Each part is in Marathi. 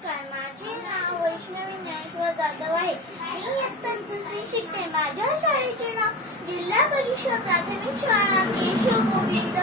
नमस्कार, माझे नाव वैष्णवी ज्ञानेश्वर जाधव आहे. मी इयत्ता 3री शिकते. माझ्या शाळेचे नाव जिल्हा परिषद प्राथमिक शाळा केशव गोविंद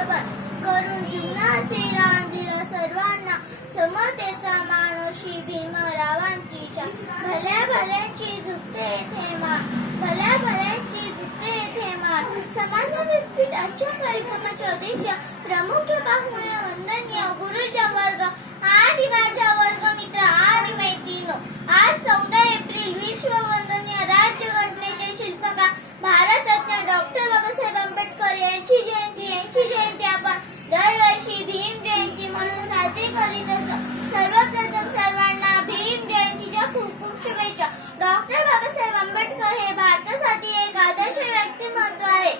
करून जीवनाचे रान दिलं सर्वांना. समतेचा मानोशी भीमरावांची शान. भल्या भल्यांची झुकते येथे मान, भल्या भल्यांची झुकते येथे मान. समान व्यासपीठाच्या कार्यक्रमाच्या अध्यक्ष प्रमुख पाहुणे वंदनीय गुरुजन वर्ग आणि माझ्या वर्गमित्र आणि मैत्रिणी, आज 14 एप्रिल विश्व वंदनीय राज्यघटनेचे शिल्पकार भारतरत्न डॉक्टर बाबासाहेब आंबेडकर यांची जयंती आपण दरवर्षी भीम जयंती म्हणून साजरी करीत असतो. सर्वप्रथम सर्वांना भीम जयंतीच्या खूप खूप शुभेच्छा. डॉक्टर बाबासाहेब आंबेडकर हे भारतासाठी एक आदर्श व्यक्तिमत्व आहे.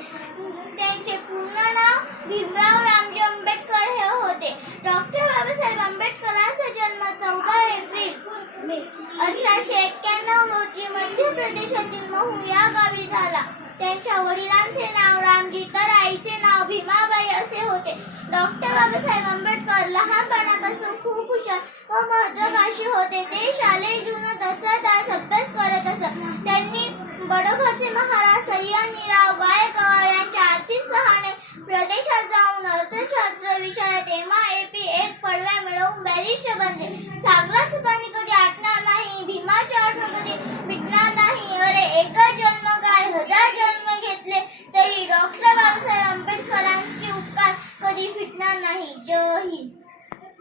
त्यांचे पूर्ण नाव भीमराव रामजी आंबेडकर हे होते. डॉक्टर बाबासाहेब आंबेडकरांचा जन्म 14 एप्रिल 1891 रोजी मध्य प्रदेशातील महू या गावी झाला. त्यांच्या वडिलांचे नाव रामजी तर आईचे नाव भीमाबाई असे होते. डॉक्टर बाबासाहेब आंबेडकर लहानपणापासून खूप हुशार व महत्वाकांक्षी होते. ते शालेय जीवनात 18 तास अभ्यास करत असत. त्यांनी बडोद्याचे महाराज सयाजीराव गायकवाड यांच्या आर्थिक सहाय्याने प्रदेशात जाऊन अर्थशास्त्र विषयात MA, AP 1 पदव्या मिळवून बॅरिस्टर बनले. सागराचं पाणी कधी आटणार नाही